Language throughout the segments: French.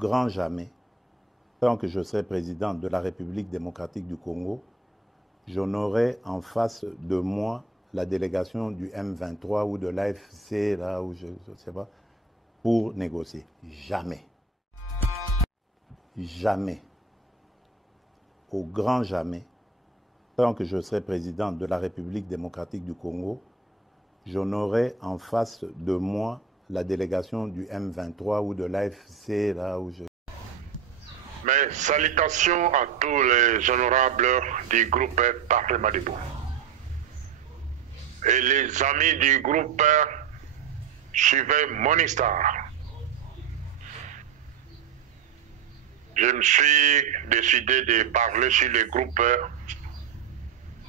grand jamais, tant que je serai président de la République démocratique du Congo, je n'aurai en face de moi la délégation du M23 ou de l'AFC, là où je ne sais pas, pour négocier. Jamais. Jamais. Au grand jamais, tant que je serai président de la République démocratique du Congo, je n'aurai en face de moi la délégation du M23 ou de l'AFC, là où je... Mes salutations à tous les honorables du groupe Parle Madibou et les amis du groupe Suivez Morning Star. Je me suis décidé de parler sur le groupe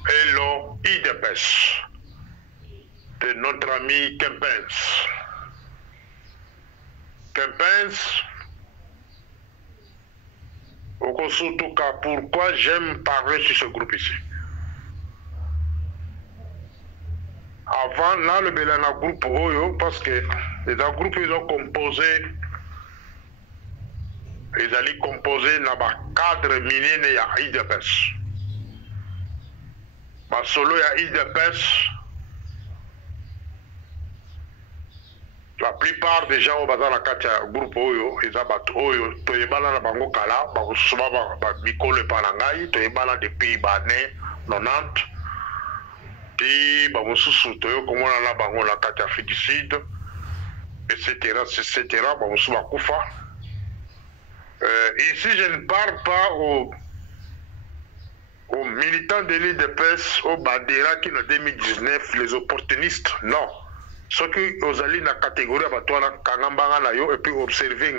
Hello IDPS de notre ami Kempens. Kempens, surtout cas, pourquoi j'aime parler sur ce groupe ici. Avant, là, le Belana groupe Oyo, parce que les groupes ils ont composé, ils allaient composer dans le cadre minier de IDPS. Mais solo il y a IDPS. La plupart des gens au bazar la carte groupe Oyo, ils abattent Oyo, toyebana na bango kala, bango souvent ba mikolo panangai, toyebana depuis bané 90. Puis bango susu toyo komona na bango la carte Afrique du Sud, etc. Bango souvent kufa. Ici je ne parle pas aux militants de l'IDPS, aux Badera qui en 2019, les opportunistes, non. Ceux qui ont allé dans la catégorie et puis observer,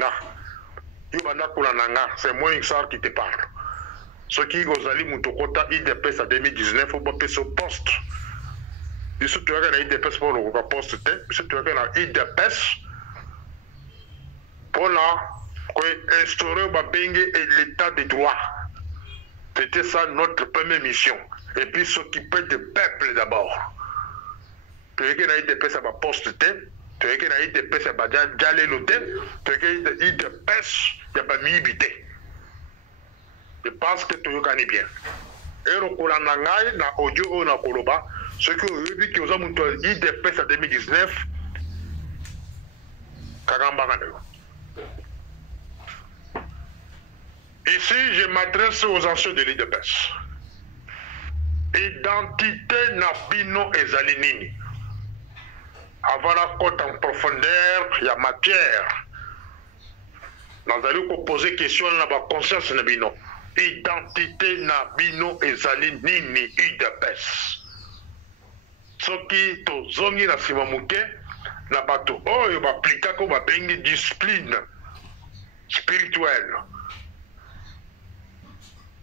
c'est moi qui te parle. Ceux qui ont allé à l'IDPS en 2019, ils ont fait ce poste. Ils sont allés à l'IDPS pour le poste, ils sont allés à l'IDPS pour instaurer l'état de droit. C'était ça notre première mission. Et puis s'occuper du peuple d'abord. Tu veux qu'il y ait des pêches à ma poste, tu veux qu'il y ait des pêches à ma jalé l'hôtel, tu veux qu'il y ait des pêches à ma mi-habité. Je pense que tu veux gagner bien. Et le Kolanangai, na audio ou na Koloba, ceux qui ont vu qu'ils ont monté des pêches en 2019, Kagambagano. Ici, je m'adresse aux anciens de l'IDPS. Identité Nabino et Zalinini. Avant la côte en profondeur, il y a matière. Nous allons poser question dans la conscience de Nabino. Identité Nabino et Zalinini UDPS. Ce qui est zongi na simamuke, na bato, oh, il va appliquer comme une discipline spirituelle.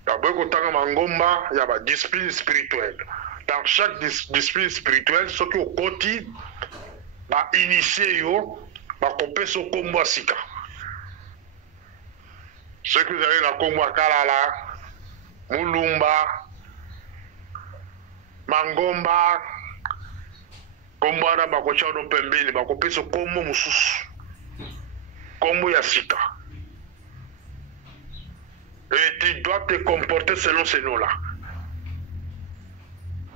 Il y a une discipline spirituelle. Dans chaque discipline spirituelle, ce qui est au côté, va initier, va couper ce combo sika. Ceux qui vous avez la combo Kalala, Mulumba, Mangomba, combo na bakocha no pembeni, va couper ce combo mususu. Combo ya sika. Et tu dois te comporter selon ces noms-là.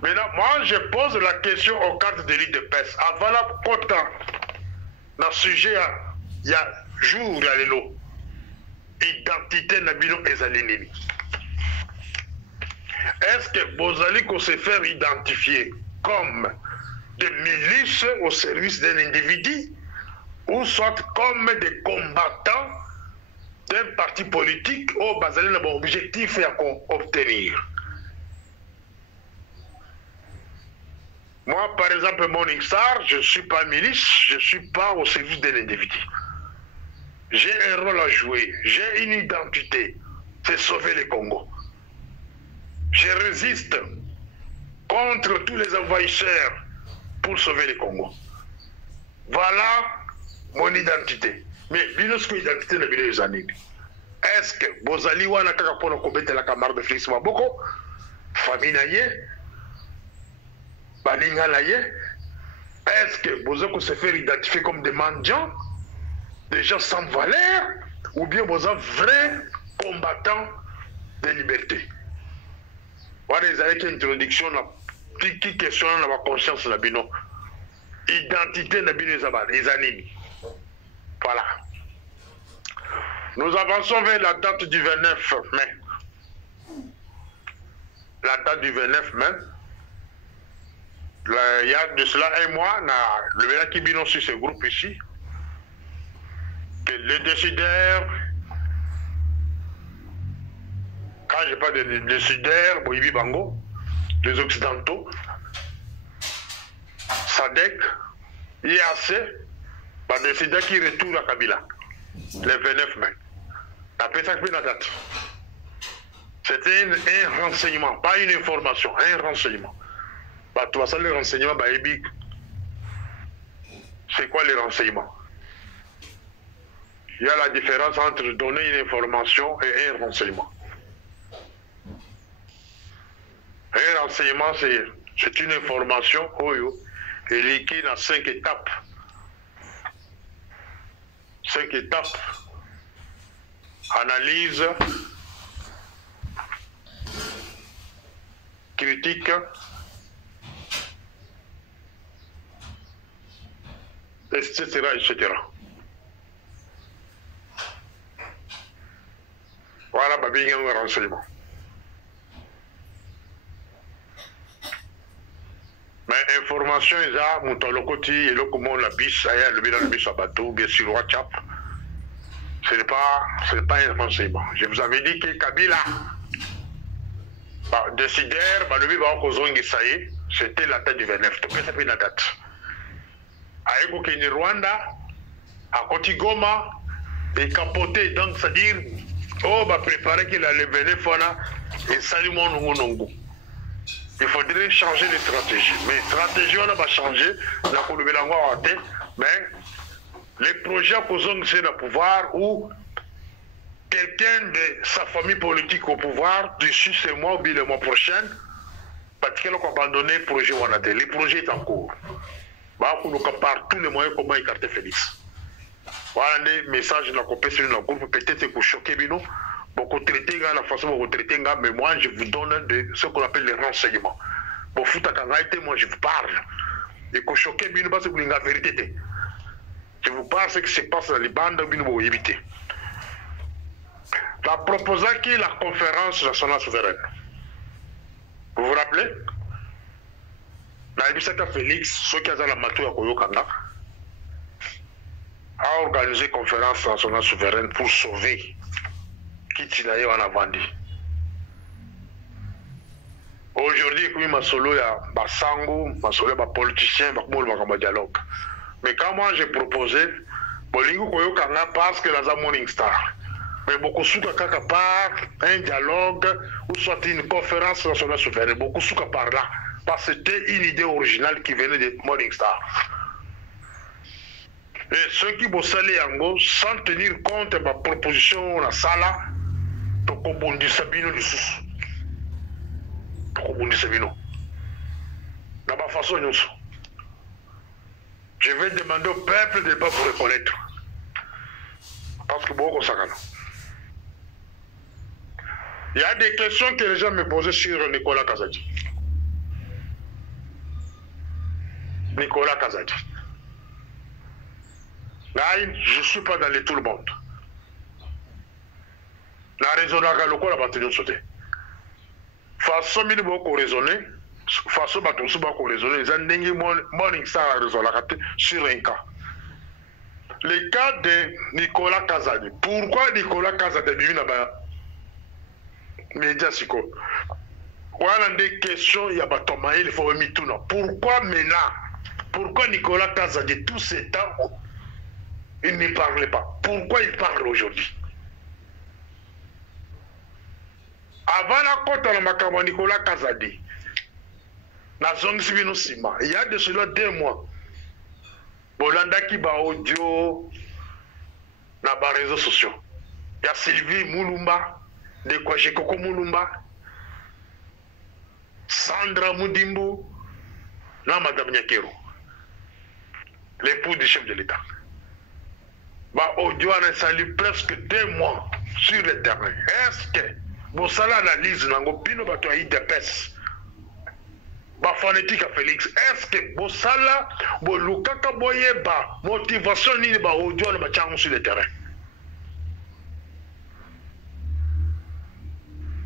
Maintenant, moi, je pose la question aux cartes de l'IDPS. Avant la côte, dans le sujet, il y a jour, il y a les lots. Identité Nabino et Zalinini. Est-ce que vous allez se faire identifier comme des milices au service d'un individu ou soit comme des combattants d'un parti politique au basé sur bon objectif à obtenir. Moi, par exemple, Morning Star, je ne suis pas milice, je ne suis pas au service d'un individu. J'ai un rôle à jouer, j'ai une identité, c'est sauver le Congo. Je résiste contre tous les envahisseurs pour sauver le Congo. Voilà mon identité. Mais binosco identité na bino ezanini. Est-ce que bozali wana kaka pona kobetela camarade de Félix Maboko, famille na ye, balinga na ye? Est-ce que vous allez se faire identifier comme des mendiants, des gens sans valeur, ou bien vous êtes vrai combattant de liberté. Voilà, ils avaient une introduction, qui questionne la conscience de bino. Identité de bino, les animes. Voilà. Nous avançons vers la date du 29 mai. La date du 29 mai. Il y a de cela un mois, le Béla qui bino sur ce groupe ici, que les décideurs, quand je parle de décideurs, Boibi Bango, les Occidentaux, SADC, IAC, les décideurs qui retournent à Kabila, le 29 mai. Après ça, la date. C'était un renseignement, pas une information, un renseignement. Bah, tu vois ça, les renseignements, bah, c'est quoi les renseignements? Il y a la différence entre donner une information et un renseignement. Un renseignement, c'est une information et liquide dans 5 étapes. 5 étapes. Analyse, critique, etc., etc. Voilà, bah, bien un renseignement. Mais information, il y a mon tolokoti et le comment la biche, le bilan de biche à bateau, bien sûr, WhatsApp. Ce n'est pas un renseignement. Je vous avais dit que Kabila, bah, décideur, bah, le bilan de c'était la date du 29. Donc, ça fait la date. À Ekokeni Rwanda, à Kotigoma, et capoté, donc c'est-à-dire, bah, préparer qu'il a le 29 et salut mon nongo. Il faudrait changer de stratégie. Mais stratégie, on va changer. Mais les projets posent c'est le pouvoir ou quelqu'un de sa famille politique au pouvoir, d'ici ce mois ou bien le mois prochain, parce qu'il a abandonné le projet Wanate. Le projet est en cours. On a par tous les moyens comment écarter Félix. Voilà des messages dans la sur le groupe, peut-être que choquer Bino. Beaucoup traiter la façon dont vous traitez, mais moi je vous donne de ce qu'on appelle les renseignements. Bon, moi je vous parle. Et que choquer Bino, c'est que la vérité. Je vous parle de ce qui se passe dans les bandes, Bino, vous éviter. La proposant qui est la conférence nationale souveraine. Vous vous rappelez? La Félix, ceux qui ont la matou à Koyokanga, a organisé une conférence nationale souveraine pour sauver Kitinaye en Avandi. Aujourd'hui, il y a solo ya basango, masolo ya politicien, bakmolo dialogue. Mais quand moi j'ai proposé, bolingo Koyokanga parce que la Morning Star. Mais beaucoup souka kaka par un dialogue ou soit une conférence nationale souveraine. Beaucoup souka par là. Parce que c'était une idée originale qui venait de Morning Star. Et ceux qui bossaient yango sans tenir compte de ma proposition la sala, tokobondi sabino lisusu. Tokobondi sabino. Dans ma façon nyonso. Je vais demander au peuple de ne pas vous reconnaître. Parce que beaucoup sakana. Il y a des questions que les gens me posaient sur Nicolas Kazadi. Nicolas Kazadi. Là, je ne suis pas dans les tout le monde. La raison là, le la bataille de sauter. Façon mille beaucoup raisonner, façon bateau sous beaucoup raisonner, ils ont dengue morning star à raison sur un cas. Le cas de Nicolas Kazadi. Pourquoi Nicolas Kazadi est venu là-bas? Média Siko. Voilà des questions, il y a pas Thomas, il faut remettre tout. Pourquoi maintenant? Pourquoi Nicolas Kazadi, tout ce temps, il ne parlait pas? Pourquoi il parle aujourd'hui? Avant la côte de Makama Nicolas Kazadi, il y a de cela 2 mois, Bolanda qui va audio dans les réseaux sociaux. Il y a Sylvie Moulumba, de Kwajekoko Moulumba, Sandra Moudimbo, non Madame Nyakero, l'époux du chef de l'État. audio a sali presque 2 mois sur le terrain. Est-ce que vous savez l'analyse nango pino bato a IDPS phonétique à Félix? Est-ce que vous savez bolukaka boyeba motivation nini audio na bachango sur le terrain?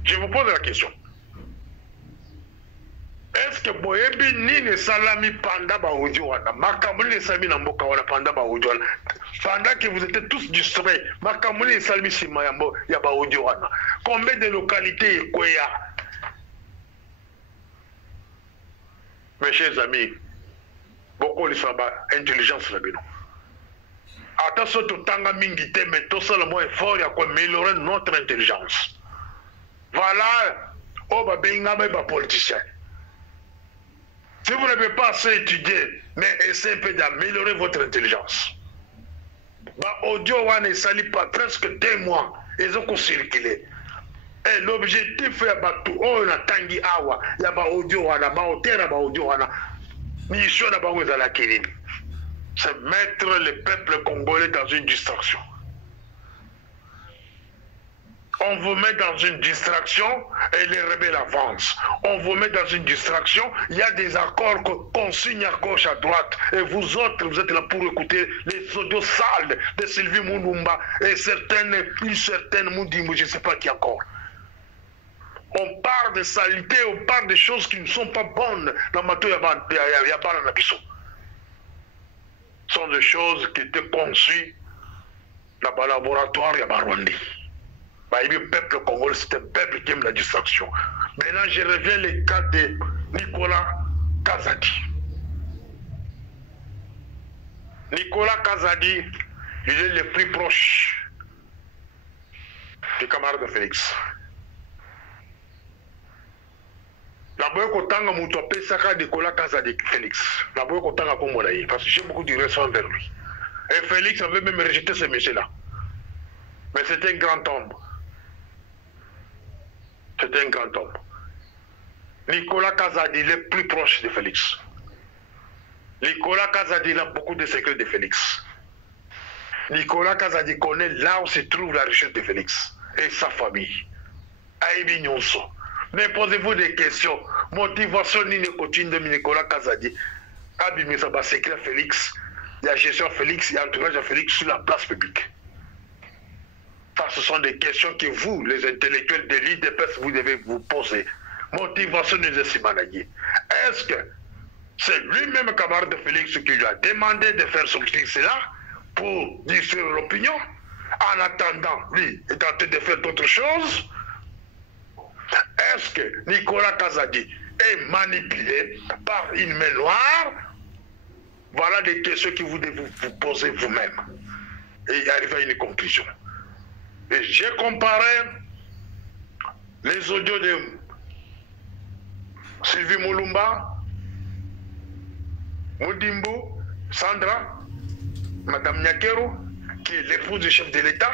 Je vous pose la question. Est-ce que boyebi nini salami panda ba audio wana makamuli salami na mboka wana panda ba audio wana pendant que vous étiez tous distraits makamuli salami sima ya ba audio wana combien de localités ekoya? Mes chers amis, beaucoup de intelligence là bino attention to tanga mingi te mais tout ça le moins effort ya ko améliorer notre intelligence. Voilà oh ba benga ba politicien. Si vous n'avez pas assez étudié, mais essayez un peu d'améliorer votre intelligence. Audio wane sali pas presque 2 mois, ils ont circulé. Et l'objectif est de oh na tangi awa, ya ba audio wana, ba otera ba audio wana. Mission na ba wezala kilini. C'est mettre le peuple congolais dans une distraction. On vous met dans une distraction et les rebelles avancent. On vous met dans une distraction, il y a des accords qu'on signe à gauche, à droite. Et vous autres, vous êtes là pour écouter les audios sales de Sylvie Moulumba et une certaine Moudimou, je ne sais pas qui encore. On parle de saleté, on parle de choses qui ne sont pas bonnes dans Mato Yabana Nabiso. Ce sont des choses qui étaient conçues dans le laboratoire Yabarwandi. Le peuple congolais, c'est un peuple qui aime la distraction. Maintenant, je reviens le cas de Nicolas Kazadi. Nicolas Kazadi, il est le plus proche du camarade de Félix. La boye kotanga mutu apesaka Nicolas Kazadi Félix. La boye kotanga Komolaï, parce que j'ai beaucoup de respect envers lui. Et Félix avait même rejeté ce monsieur-là. Mais c'était un grand homme. C'était un grand homme. Nicolas Kazadi est le plus proche de Félix. Nicolas Kazadi a beaucoup de secrets de Félix. Nicolas Kazadi connaît là où se trouve la richesse de Félix et sa famille. Aïbi Nyonso. Mais posez-vous des questions. Motivation ni cotine de Nicolas Kazadi. Abimi Saba secret Félix. Il y a gestion Félix, il y a entourage à Félix sur la place publique. Ça, ce sont des questions que vous, les intellectuels de l'IDPS, vous devez vous poser. Motivation de Simanagui. Est-ce que c'est lui-même, camarade de Félix, qui lui a demandé de faire sortir cela pour distraire l'opinion? En attendant, lui est en train de faire d'autres choses. Est-ce que Nicolas Kazadi est manipulé par une main noire? Voilà des questions que vous devez vous poser vous-même et arriver à une conclusion. Et j'ai comparé les audios de Sylvie Moulumba, Moudimbo, Sandra, Madame Nyakero, qui est l'épouse du chef de l'État.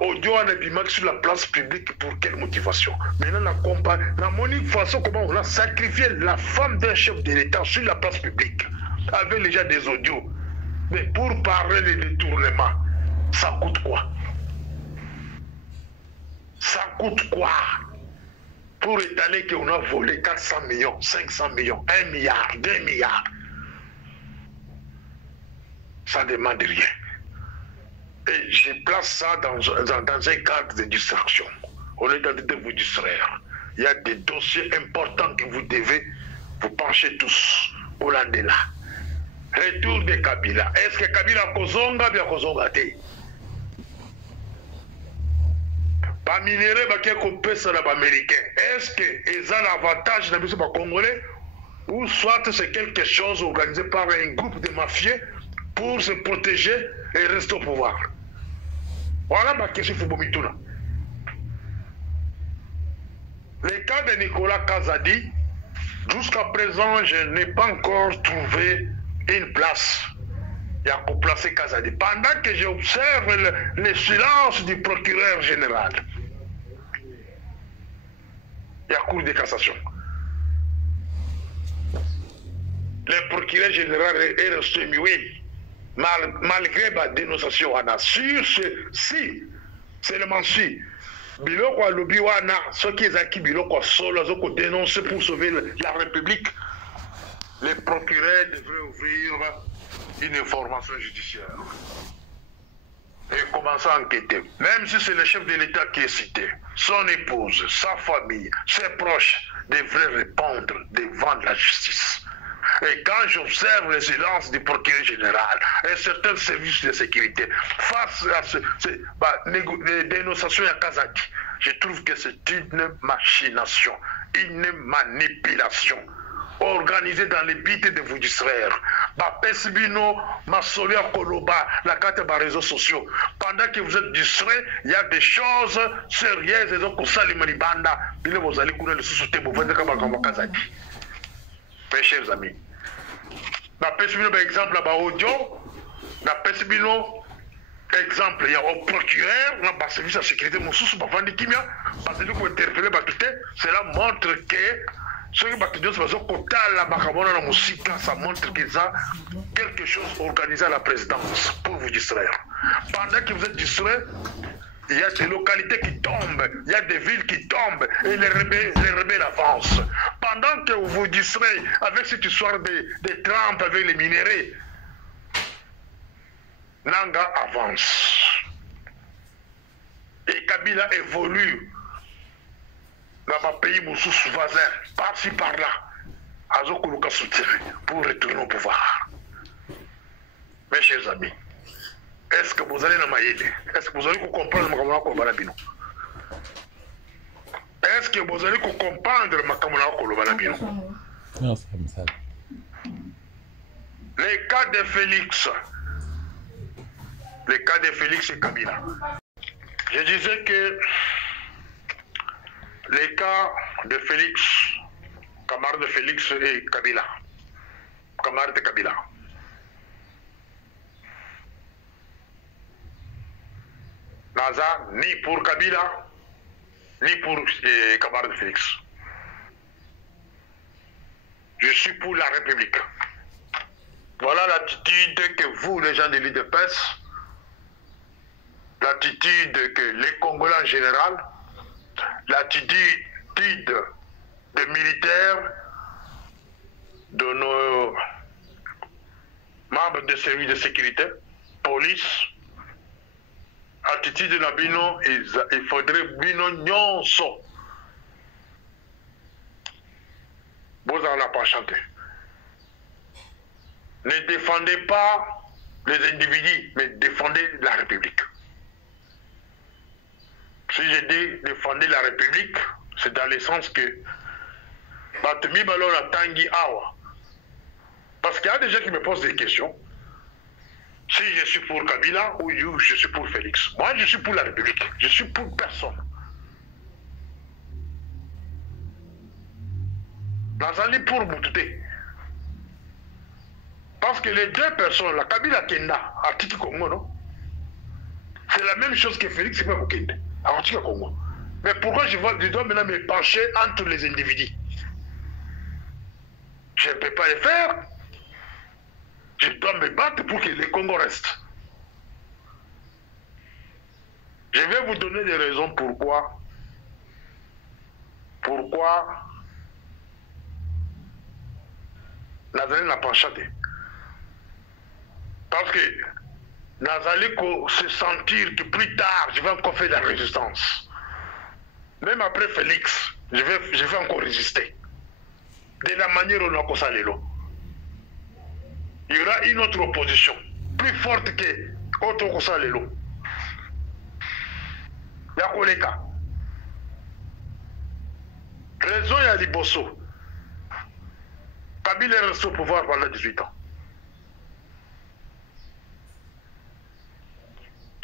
Audio en épimax sur la place publique pour quelle motivation? Maintenant, la compare, la monique façon comment on a sacrifié la femme d'un chef de l'État sur la place publique avec déjà des audios. Mais pour parler de détournement, ça coûte quoi? Ça coûte quoi? Pour étaler qu'on a volé 400 millions, 500 millions, 1 milliard, 2 milliards. Ça ne demande rien. Et je place ça dans un cadre de distraction. On est en train de vous distraire. Il y a des dossiers importants que vous devez vous pencher tous au Landela. Retour de Kabila. Est-ce que Kabila a kozonga bien kozonga te? Pas minéré, qui est américain. Est-ce que ils ont l'avantage de les Congolais? Ou soit c'est quelque chose organisé par un groupe de mafieux pour se protéger et rester au pouvoir? Voilà ma question pour Bomituna. Le cas de Nicolas Kazadi, jusqu'à présent, je n'ai pas encore trouvé une place. Il y a pour placer Kazadi. Pendant que j'observe le silence du procureur général, il y a cour de cassation. Le procureur général est resté muet. malgré la dénonciation, on a sûr, si, seulement si, biloko a lobby wana, ceux qui ont qui biloko solo, ceux qui dénoncent pour sauver la République, les procureurs devraient ouvrir une information judiciaire et commencer à enquêter. Même si c'est le chef de l'État qui est cité, son épouse, sa famille, ses proches devraient répondre devant la justice. Et quand j'observe le silence du procureur général et certains services de sécurité face à les dénonciations à Kazaki, je trouve que c'est une machination, une manipulation organisée dans les buts de vous distraire. Pesibino, Masolia Koloba, la carte des réseaux sociaux. Pendant que vous êtes distrait, il y a des choses sérieuses et donc ça les manibanda. Vous allez courir le sous-souté pour vendre comme Kazaki. Mes chers amis, na pesibino par exemple là audio, na pesibino exemple il y a au procureur, na service de sécurité mon sous pour vendre kimia, parce que pour interpeller batute, cela montre que ceux qui battent se sont côté la macabona na musique, ça montre que ça quelque chose organisé à la présidence pour vous distraire. Pendant que vous êtes distrait, il y a des localités qui tombent, il y a des villes qui tombent et les rebelles avancent. Pendant que vous vous distrayez avec cette histoire de Trump avec les minéraux, Nanga avance. Et Kabila évolue dans un pays sous voisin, par-ci par-là, à Zokuluka soutien pour retourner au pouvoir. Mes chers amis, est-ce que vous allez dans Maïli? Est-ce que vous allez comprendre Makamona Kolobalabino? Est-ce que vous allez comprendre Makamona Kolobalabino? Non, c'est comme ça. Les cas de Félix. Les cas de Félix et Kabila. Je disais que les cas de Félix, camarade de Félix et Kabila. Camarade de Kabila. Naza, ni pour Kabila, ni pour camarade de Félix. Je suis pour la République. Voilà l'attitude que vous, les gens de l'IDPS, l'attitude que les Congolais en général, l'attitude des militaires, de nos membres des services de sécurité, police, attitude de Nabino, il faudrait Bino Nyonso. Vous en avez pas chanté. Ne défendez pas les individus, mais défendez la République. Si je dis défendez la République, c'est dans le sens que Batumi Balon a Tangi Awa. Parce qu'il y a des gens qui me posent des questions. Si je suis pour Kabila ou je suis pour Félix. Moi, je suis pour la République. Je suis pour personne. Nazali pour Moutouté. Parce que les deux personnes, la Kabila Kenda, à Titi Congo, non? C'est la même chose que Félix Kenda, à Titi Congo. Mais pourquoi je dois maintenant me pencher entre les individus? Je ne peux pas le faire. Je dois me battre pour que les Congo restent. Je vais vous donner des raisons pourquoi Nazali n'a pas chanté. Parce que Nazali se sentir que plus tard, je vais encore faire de la résistance. Même après Félix, je vais encore résister. De la manière dont on a l'élo. Il y aura une autre opposition, plus forte que autre Kosa Lelo. Il y a Koleka. Raison, il y a Liboso. Kabila est resté au pouvoir pendant 18 ans.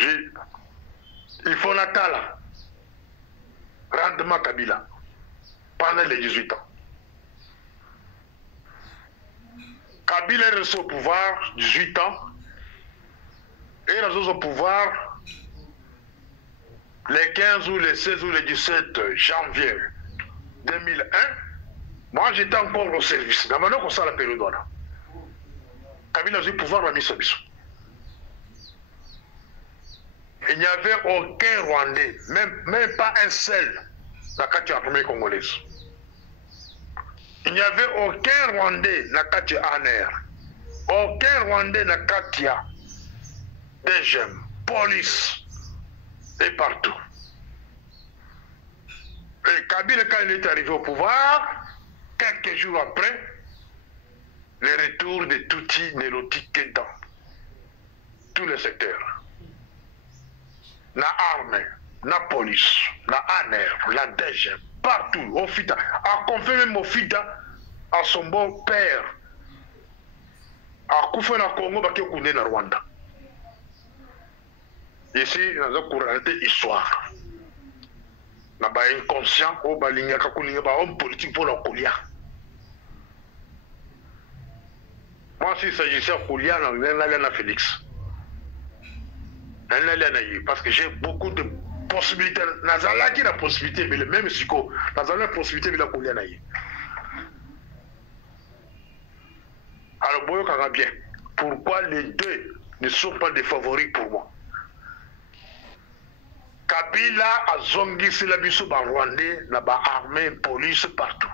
Il faut Natala. Rendement Kabila. Pendant les 18 ans. Kabila est resté au pouvoir 18 ans et il est resté au pouvoir les 15 ou les 16 ou les 17 janvier 2001. Moi j'étais encore au service. Dans maintenant qu'on sait la période là. Kabila a eu le pouvoir à Misobiso. Il n'y avait aucun Rwandais, même pas un seul, dans la armée congolaise. Il n'y avait aucun Rwandais dans la ANR. Aucun Rwandais dans la DGM, police, et partout. Et Kabila, quand il est arrivé au pouvoir, quelques jours après, le retour de Tutsi nélotique dans tous les secteurs. La armée, la police, la ANR, la DGM, partout, au FIDA, a confié même au FIDA à son beau-père, à Koufé na Congo, qui est connu dans Rwanda. Ici, dans une courante histoire. Nous avons inconscient, nous avons homme politique pour la Kolia. Moi, si s'agissait de Kolia, je vais aller à Félix. Parce que j'ai beaucoup de possibilités. Nous avons la possibilité, mais le même psycho, nous avons la possibilité de la Kolia. Alors, vous voyez bien, pourquoi les deux ne sont pas des favoris pour moi? Kabila a zongi sila biso ba Rwandais na ba armée, police partout.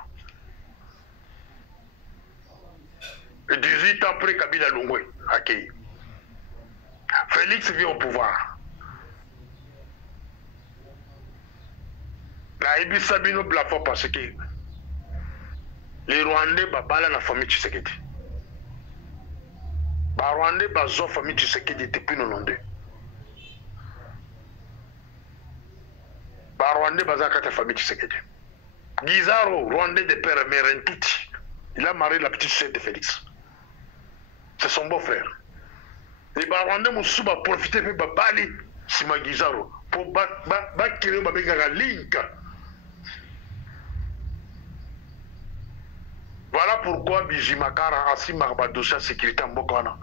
Et 18 ans après Kabila Lungwe accueilli. Félix vient au pouvoir. Na Ibi Sabino Blafo parce que les Rwandais babala la famille Tshisekedi. Ba Rwandais bazo famille Tshisekedi depuis 92. Rwandais bazaka ta famille Tshisekedi. Guizaro, Rwandais de père et mère, il a marié la petite sœur de Félix. C'est son beau-frère. Et Rwandais Moussouba profité de Bali, Sima Guizaro, pour créer un link. Voilà pourquoi Bijimakara a si Marbadoucha sécurité en Bokana,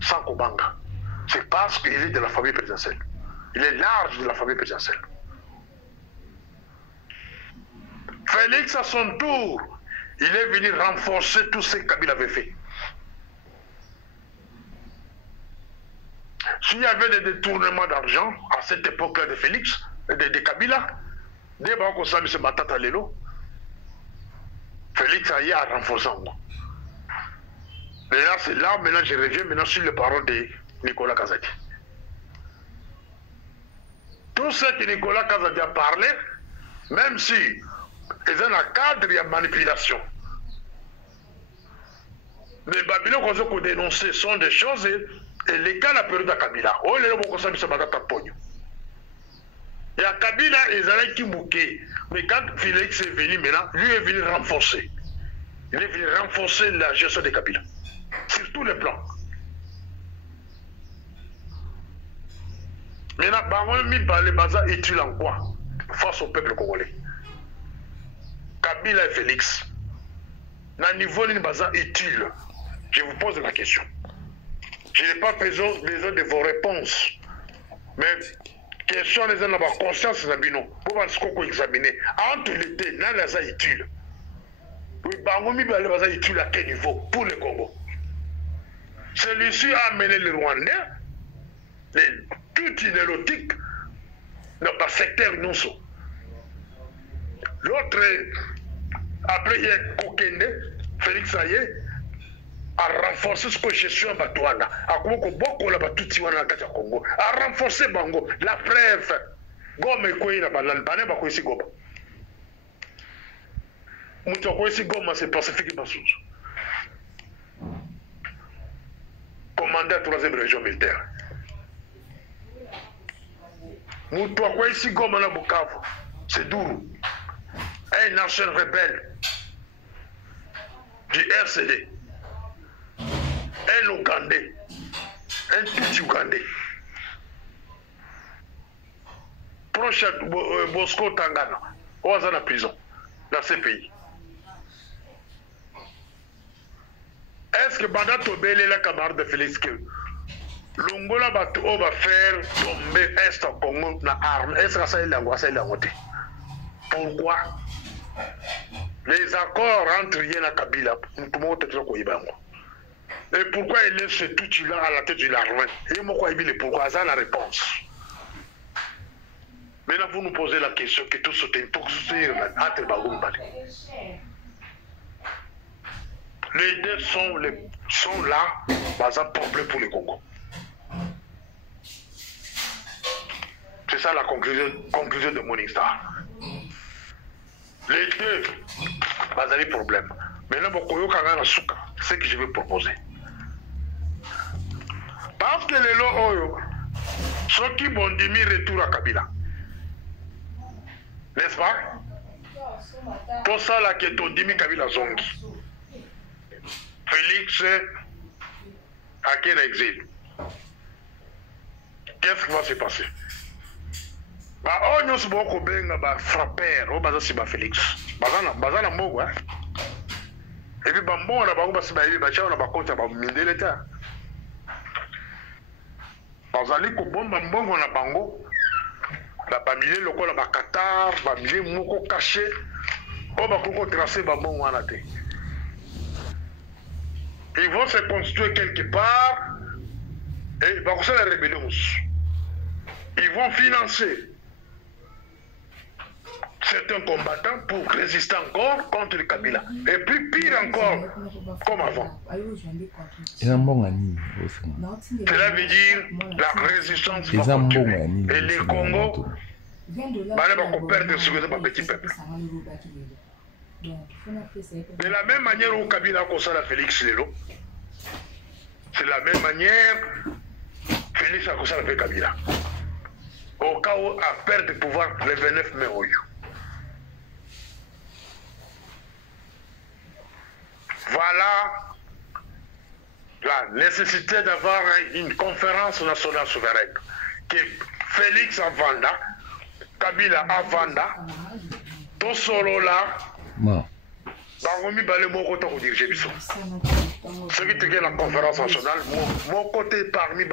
sans Kobanga. C'est parce qu'il est de la famille présidentielle. Il est large de la famille présidentielle. Félix, à son tour, il est venu renforcer tout ce que Kabila avait fait. S'il y avait des détournements d'argent à cette époque-là de Félix, de Kabila, dès qu'on s'est mis ce Matata Lelo, Félix a renforcé en moi. Maintenant, c'est là, maintenant je reviens maintenant sur les paroles de Nicolas Kazadi. Tout ce que Nicolas Kazadi a parlé, même si ils ont un cadre de manipulation. Les Babylons qu'on a dénoncé sont des choses et les cas de la période de Kabila. Oh, les gens qui ont dit et à Kabila, ils allaient qui mouquer. Mais quand Félix est venu maintenant, lui est venu renforcer. Il est venu renforcer la gestion de Kabila. Sur tous les plans. Maintenant, Baron Mibale Baza est-il en quoi face au peuple congolais? Kabila et Félix, na niveau de Baza est-il? Je vous pose la question. Je n'ai pas besoin de vos réponses. Mais question les gens de la conscience Zabino. Pour voir ce qu'on peut examiner. Entre les deux, là, Baza est-il? Oui, Bangomi Baza est-il à quel niveau pour le Congo? Celui-ci a amené les Rwandais, tout inérotique, dans le secteur non so. L'autre, après il y a Kokende, Félix Aye, a renforcé ce que je suis en Batouana, a beaucoup la Batutiwana à Congo, a renforcé Bango, la preuve, Goma et Kouina Balan, Bané Bakoisi Goba. Moutakoisi Goma, c'est Pacifique Bassous. Commandant de la 3e région militaire. Moutakoisi Goma na Bukavu, c'est Dourou. Un ancien rebelle du RCD, un Ougandais, un tout Ougandais, proche de Bosco Tangana, au hasard de la prison, dans ces pays. Est-ce que Banda Tobel est la camarade de Félix que Longola va faire tomber Est au Congo dans l'arme? Est-ce que ça est l'angoisse? Pourquoi? Les accords entre Yen et Kabila, et pourquoi il laisse tout là à la tête de l'armée? Et pourquoi il dit pourquoi? Ça la réponse. Maintenant, vous nous posez la question que tout soutenir entre Bagumbali. Les deux sont là, dans un problème pour le Congo. C'est ça la conclusion de Morning Star. Les deux, dans un problème. Maintenant, c'est ce que je vais proposer. Parce que les lots, ceux qui vont dire retour à Kabila. N'est-ce pas? Pour ça, là, que ton dimi Kabila Zongi. Félix à quel exil? Qu'est-ce qui va se passer? Bah, oh, nous sommes beaucoup bien, bah, frapper, oh, bah, c'est bah, Félix. Bazana Mogo, hein? Et puis, bah, bon, on a pas compte, on a pas compte, on a pas l'État. Bazali, bon, bah, bon, on a bango. Bah, bamilé, le col, bah, Qatar, bamilé, moko caché. Oh, bah, koko tracé, bah, bon, on a été. Ils vont se constituer quelque part et ils vont faire la rébellion. Ils vont financer certains combattants pour résister encore contre le Kabila. Et puis pire encore, comme avant. Cela veut dire la résistance va continuer. Et les Congo, on perd de ce petit peuple. De la même manière où Kabila a conçu la Félix Lelo, c'est la même manière Félix a conçu la Kabila. Au cas où a perdu le pouvoir le 29 mai. Voilà la nécessité d'avoir une conférence nationale souveraine. Que Félix a Vanda, Kabila a Vanda, tout solo là. Non. Ce qui te la conférence nationale, mon côté parmi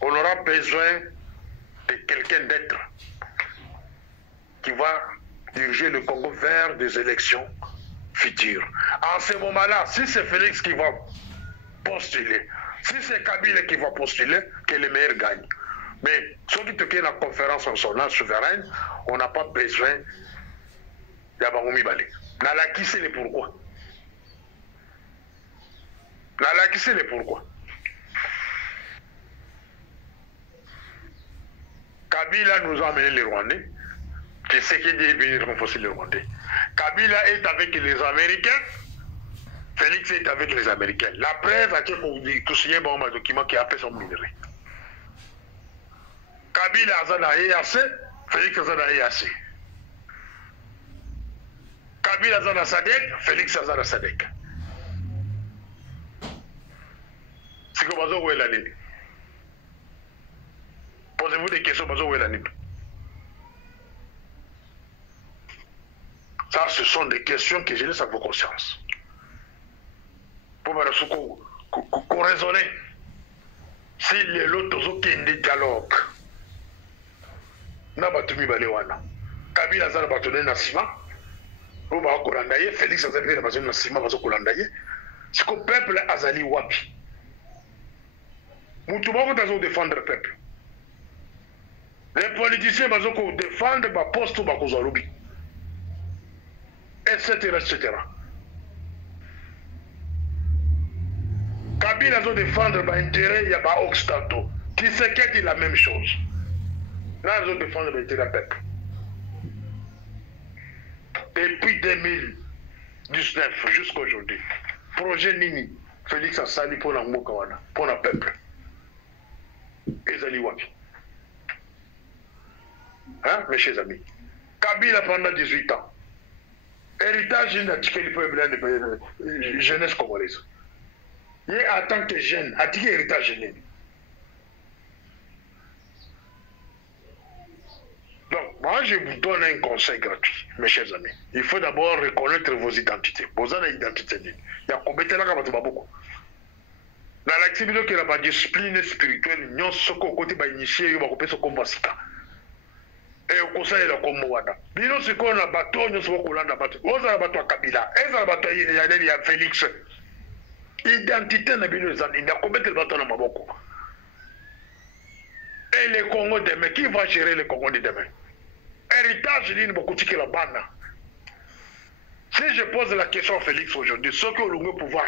on aura besoin de quelqu'un d'être qui va diriger le Congo vers des élections futures. En ce moment-là, si c'est Félix qui va postuler, si c'est Kabila qui va postuler, que le meilleur gagne. Mais ce qui te la conférence nationale souveraine, on n'a pas besoin d'Abangoumi Balé. Nalaki, c'est le pourquoi. Nalaki, c'est le pourquoi. Kabila nous a amené les Rwandais. C'est ce qui dit venir renforcer les Rwandais. Kabila est avec les Américains. Félix est avec les Américains. La preuve a été pour signer un document qui a fait son minerai. Kabila a zana EAC, Félix a zana EAC. Kabila a zana Sadek, Félix a zana Sadek. C'est comme ça où est la ligne. Posez-vous des questions, où est la ligne. Ça, ce sont des questions que je laisse à vos consciences. Pour qu'on raisonne. Si les autres ont des dialogues, n'a pas tout mis wana. Kabila a battu Nassima, on va colandayer, Félix a battu Nassima, va colandayer. C'est que le peuple a zali wapi. Nous devons défendre le peuple. Les politiciens vont défendre le poste ou le lobby. Etc. etc. Kabila doit défendre l'intérêt, il y a pas Occidental. Qui sait qu'il dit la même chose. Là, ils doivent défendre l'intérêt du peuple. Depuis 2019 jusqu'à aujourd'hui, projet Nini, Félix a sali pour la Moukawana, pour le peuple. Ezali Wapi. Hein, mes chers amis. Kabila pendant 18 ans. Héritage n'a tiqué le peuple de jeunesse congolaise. Il est en tant que jeune, a tiqué héritage jeune. Donc, moi, je vous donne un conseil gratuit, mes chers amis. Il faut d'abord reconnaître vos identités. Vos identités. Il y a combien de temps beaucoup. Dans l'activité qui est la discipline spirituelle, nous sommes côté initié, nous sommes côté combassika. Et au conseil de Komouada. Bino ce qu'on a battu, nous sommes Kolanda battu. On a battu à Kabila. Et a battu à Félix. Identité n'a pas besoin. Il y a combien de bâtons dans Maboko. Et les Congo demain, qui va gérer les Congo de demain? Héritage, il y a beaucoup de la. Si je pose la question à Félix aujourd'hui, ceux qui ont le pouvoir,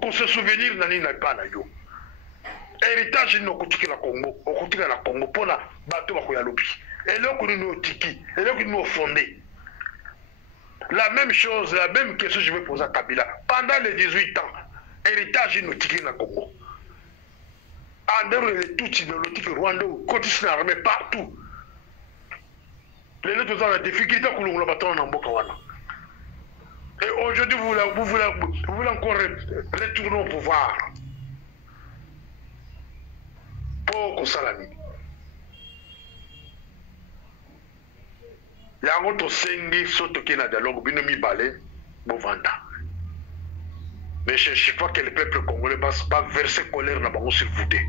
qu'on se souvenir n'a pas na yo. Héritage, il y a beaucoup de la Congo, au côté de la Congo, pour la bateau à lobby. Et là, nous nous tiki, et là, nous nous fondé. La même chose, la même question que je vais poser à Kabila. Pendant les 18 ans, héritage, il nous tiki na Congo. En dehors de tout, il y a Rwanda, côté de l'armée, partout. Les autres ont la difficulté que nous battons dans Bokawana. Et aujourd'hui, vous voulez encore retourner au pouvoir. Pour qu'on salami. Il y a un autre sengi, surtout qui n'a dialogue, binomi balé, Bovanda. Ne cherchez pas que le peuple congolais ne va pas verser colère dans le s'il vous plaît.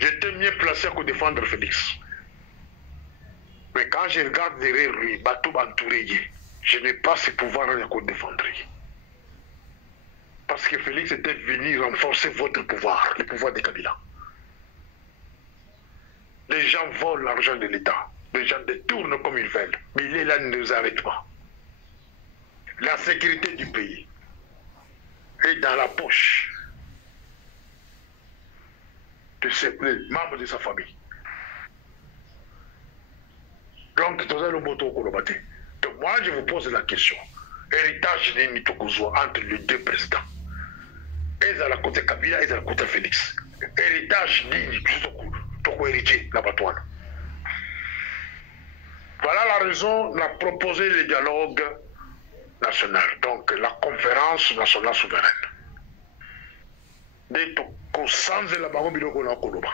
J'étais mieux placé pour défendre Félix. Mais quand je regarde derrière lui, bateau entouré, je n'ai pas ce pouvoir à défendre. Parce que Félix était venu renforcer votre pouvoir, le pouvoir de Kabila. Les gens volent l'argent de l'État. Les gens détournent comme ils veulent. Mais il est là, ne nous arrête pas. La sécurité du pays est dans la poche de ses membres de sa famille. Donc, moi, je vous pose la question. Héritage de Mitokouzou entre les deux présidents. Et à la côté Kabila et à la côté Félix. Héritage digne, Toko héritier, la Batouane. Voilà la raison, on a proposé le dialogue national, donc la conférence nationale souveraine. De Toko sans la Barobiloko na Koloba.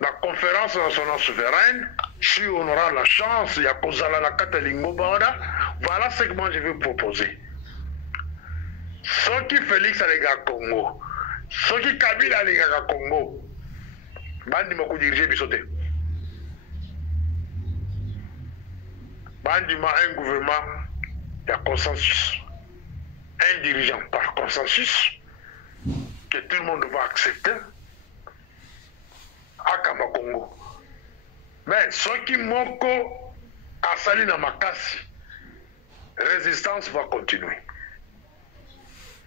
La conférence nationale souveraine, si on aura la chance, il y a Kozala la Katalingo Bada, voilà ce que moi je vais proposer. Ceux qui Félix à l'égard Congo, ceux qui Kabila à l'égard Congo, Bandi m'a dirigé bisoté. Bandi m'a un gouvernement, il y a consensus. Un dirigeant par consensus, que tout le monde va accepter. À Kamba Congo. Mais ceux qui moko à Salina Makasi, résistance va continuer.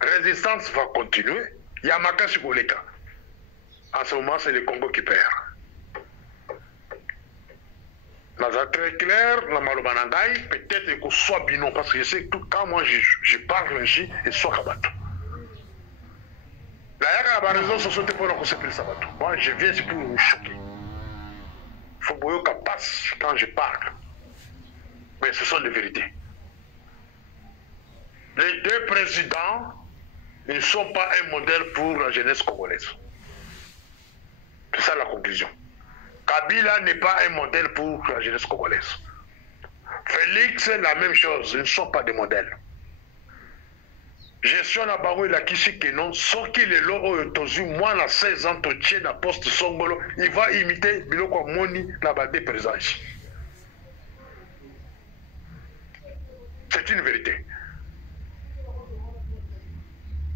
Résistance va continuer. Il y a Makasi Goleka. En ce moment, c'est le Congo qui perd. C'est très clair, la Malobanangaï, peut-être que soit binon, parce que je sais que tout quand moi je parle ainsi, et soit Kabato. D'ailleurs, la raison, c'est que pour nous sepper le sabbat. Moi, je viens pour vous choquer. Il faut que ça passe quand je parle. Mais ce sont des vérités. Les deux présidents ne sont pas un modèle pour la jeunesse congolaise. C'est ça la conclusion. Kabila n'est pas un modèle pour la jeunesse congolaise. Félix, la même chose. Ils ne sont pas des modèles. Gestion na bango la kisi que non, ce qui est là, tozu, moi, na 16 ans, entretien na poste Songolo, il va imiter Biloko Moni, la badé présence. C'est une vérité.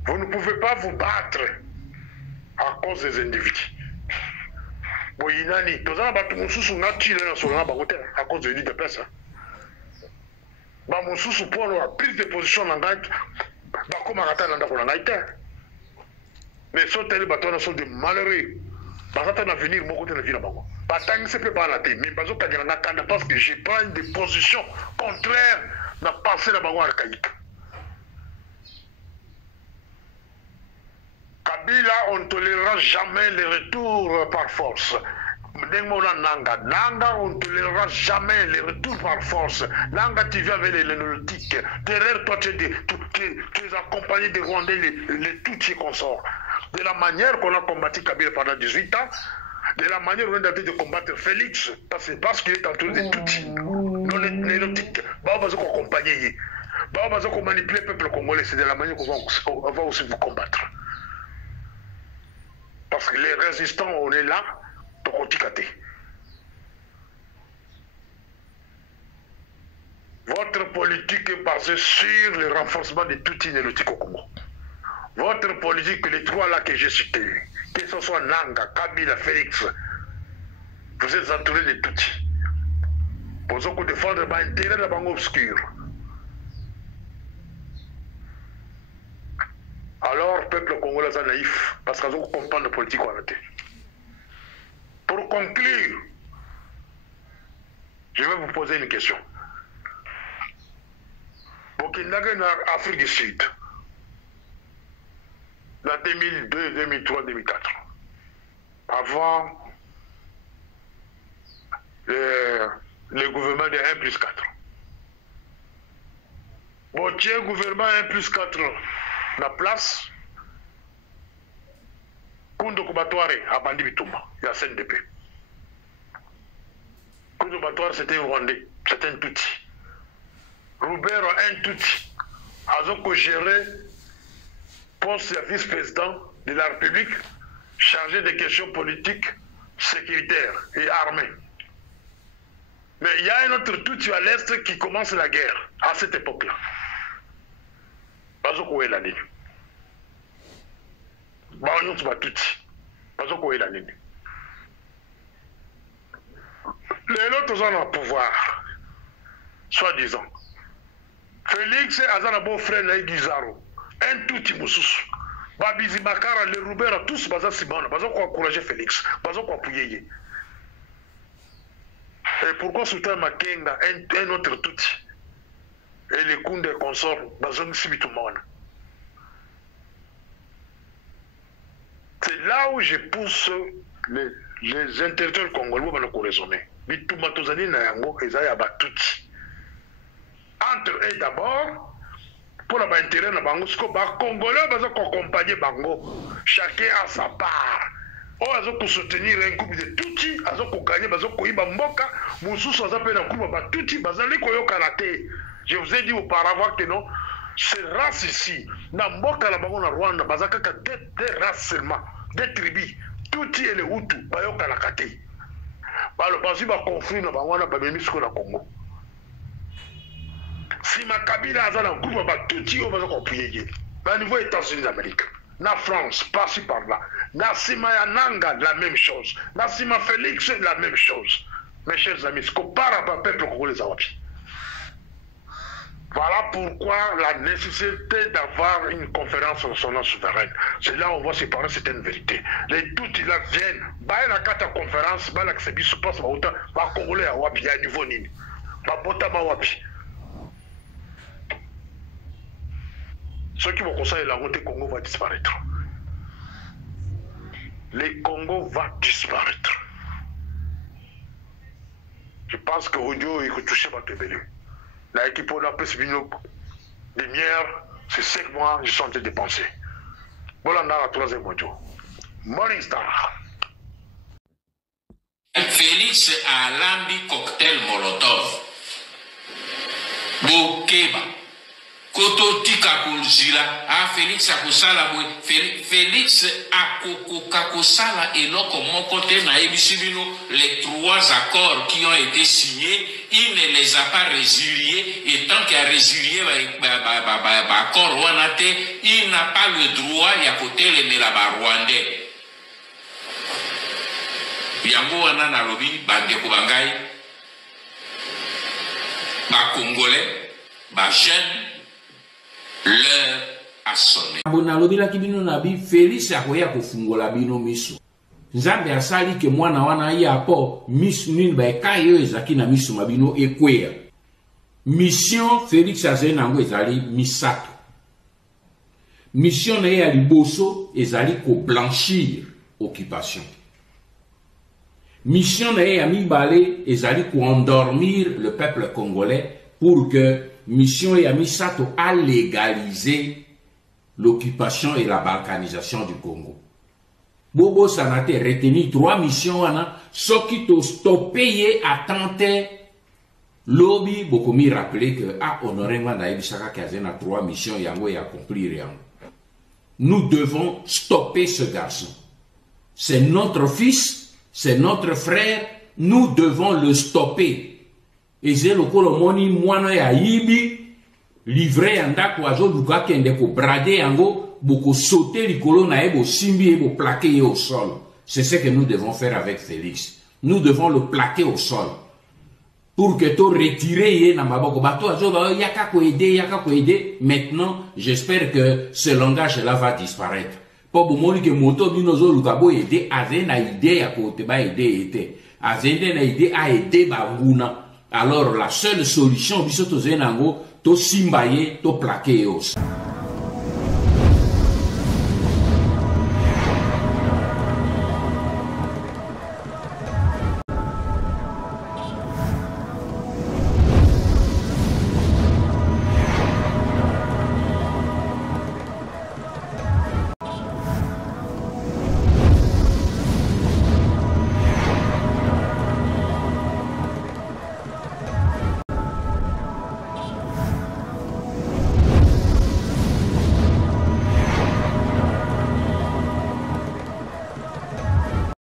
Vous ne pouvez pas vous battre à cause des individus. Boyinani, tous en bas, tout le monde sous na tire sur la bagote à cause de l'île de place. Bah, mon sous pour la prise de position dans la mais sont tels bâtons sont des malheureux. Parce que l'avenir, mon côté de la vie là-bas. Bâtons, c'est pas la tête, mais parce que je prends des positions contraires à la pensée là-bas archaïque. Kabila, on ne tolérera jamais les retours par force. Nanga, on ne tolérera jamais les retours par force. Nanga, tu viens avec les néolithiques. Derrière toi, tu es accompagné des Rwandais, les Tutsis consorts. De la manière qu'on a combattu Kabila pendant 18 ans, de la manière où on a de combattre Félix, parce qu'il est entouré des Tutsis. Non, les néolithiques. On va accompagner. On va manipuler le peuple congolais. C'est de la manière qu'on va aussi vous combattre. Parce que les résistants, on est là. Votre politique est basée sur le renforcement de tout inélotique au Congo. votre politique, les trois là que j'ai cités, que ce soit Nanga, Kabila, Félix, vous êtes entourés de tout. Pour ce que défendre l'intérêt de la banque obscure. Alors, peuple congolais est naïf, parce qu'ils ont comprendre la politique en été. Pour conclure, je vais vous poser une question. Burkina Faso, Afrique du Sud, en 2002, 2003, 2004, avant le gouvernement de 1+4. Bon, tiens, gouvernement 1+4, la place, Kundo Kubatware à Bandi Bitumba, il y a CNDP. Kundo Kubatware, c'était un Rwandais, c'était un Tutsi. Roubert, un Tutsi, a géré poste de vice-président de la République, chargé des questions politiques, sécuritaires et armées. Mais il y a un autre Tutsi à l'Est qui commence la guerre à cette époque-là. Bazoko est la ligne. Baon Tutsi Tutsi. Bazoko est la ligne. Les autres ont le pouvoir, soi-disant. Félix a un beau frère Guizaro. Un Tutsi Moussous. Babizi Makara, les Roubert, tous Baza Simone. Bazoko encourager Félix. Bazoko appuyer. Et pourquoi Soutan Makenga, un autre Tutsi, et les Koundé consorts, Bazong Sibitumana. C'est là où je pousse les intellectuels congolais pour raisonner. Bitumatozani Nayango, Ezaya Batutsi. Entre eux d'abord, pour l'intérêt de Bango, ce que les Congolais vont accompagner Bango, chacun à sa part. Oh, ils ont soutenir un groupe de Tutsi, ils ont gagné, ils ont gagné Mboka, Moussous, ils ont un groupe de Tutsi, ils ont gagné. Je vous ai dit auparavant que non, ces races ici, dans Mboka, la Bango, la Rwanda, ils ont gagné des races seulement, des tribus, Tutsi et les Hutus, ils ont gagné. Le Bazi va conflit dans Bango, ils ont gagné le Congo. Si ma Kabila a un groupe de Tutsi, ils ont gagné. Au niveau des États-Unis d'Amérique. Na France, par-ci par-là. Nassima Nanga, la même chose. Nassima Félix, la même chose. Mes chers amis, ce qu'on parle à peuple congolais Awapi. Voilà pourquoi la nécessité d'avoir une conférence nationale souveraine. C'est là où on va séparer certaines vérités. Les doutes, ils viennent. Bah, la carte conférence, bah, la Xébi se passe, bah, autant, bah, Congolais Awapi, il y a un niveau nini. Bah, Botama Awapi. Ceux qui vont conseiller la route, le Congo va disparaître. Le Congo va disparaître. Je pense que Audio et que toucher va te bélir. La équipe on a plus de lumière, c'est 5 mois, je suis en train de dépenser. Voilà, on a la troisième audio. Morning Star. Félix a lambi cocktail Molotov. Bokeba. Koto tika kulzila a Félix akosala boy Félix akokosala eloko moko te na ebisibino les 3 accords qui ont été signés, il ne les a pas résiliés et tant qu'il a résilié accord wana te, il n'a pas le droit ya kotelemela ba Rwandais. Yango wana na lobi bandeko bangai ba Congolais ba jeune l'heure a sonné. Abonalobi la kibino nabi Félix akoya kofungola bino miso. Nzambe asali ke mwana wana ya po miso nini ba kayo ezaki na miso mabino ekwea. Mission Félix azena ngo ezali misato. Mission na ya liboso ezali ko blanchir occupation. Mission na ya mibale ezali ko endormir le peuple congolais pour que mission et Misato a légalisé l'occupation et la balkanisation du Congo. Bobo Sanate retenu 3 missions ce qui t'a stoppé à tenter lobby beaucoup mi rappeler que honoré Bisaka Kazena 3 missions yango et accomplir yango. Nous devons stopper ce garçon. C'est notre fils, c'est notre frère, nous devons le stopper. Et c'est le moni moine ya yibi livré anda kwazo luka kende ko brader yango boko sauter l'icolo na ebo simbi ebo plaquer au sol. C'est ce que nous devons faire avec Félix. Nous devons le plaquer au sol. Pour que tu retires na maboko bato azoba yaka ko aider. Maintenant, j'espère que ce langage là va disparaître. Pour bomoni que moto bino zo lukabo aider azena idée ya ko te ba aider ete. Azena idée a aider banguna. Alors la seule solution biso to zenango to simbaye to plaquer au sol.